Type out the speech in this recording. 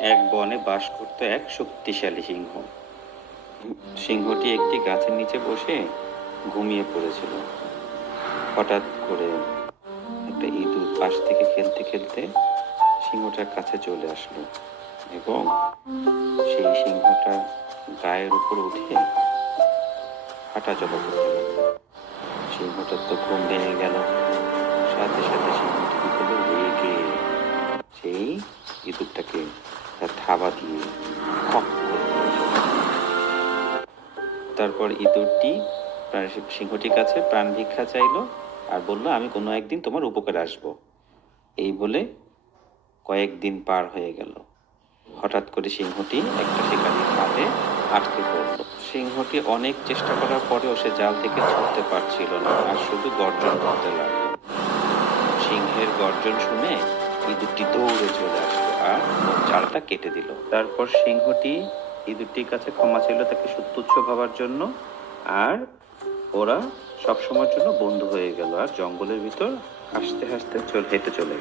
এক বনে বাস করত এক শক্তিশালী সিংহ। সিংহটি একটি গাছের নিচে বসে ঘুমিয়ে পড়েছিল। হঠাৎ করে একটা ইঁদুর পাশ থেকে খেলতে খেলতে সিংহটার কাছে চলে আসলো এবং সেই সিংহটা গায়ের উপর উঠে হাঁটাচলা করতে লাগলো। সিংহটার তো ঘুম ভেঙে গেল। সাথে সাথে সিংহটি কি করলো, রেগে সেই ইঁদুরটাকে তার থাবা দিয়ে খপ করে দিয়েছিল। তারপর ইঁদুরটি সিংহটির কাছে প্রাণ ভিক্ষা চাইলো আর বলল, আমি কোনো একদিন তোমার উপকারে আসব। এই বলে কয়েকদিন পার হয়ে গেল। হঠাৎ করে সিংহটি একটা শিকারীর ফাঁদে আটকে পড়ল। সিংহটি অনেক চেষ্টা করার পরেও সে জাল থেকে ছুটতে পারছিল না আর শুধু গর্জন করতে লাগলো। সিংহের গর্জন শুনে ইঁদুরটি দৌড়ে চলে আসলো আর ওর জালটা কেটে দিল। তারপর সিংহটি ইঁদুরটির কাছে ক্ষমা চাইল তাকে তুচ্ছ ভাবার জন্য, আর ওরা সবসময়ের জন্য বন্ধু হয়ে গেল আর জঙ্গলের ভিতর হাসতে হাসতে হেঁটে চলে গেল।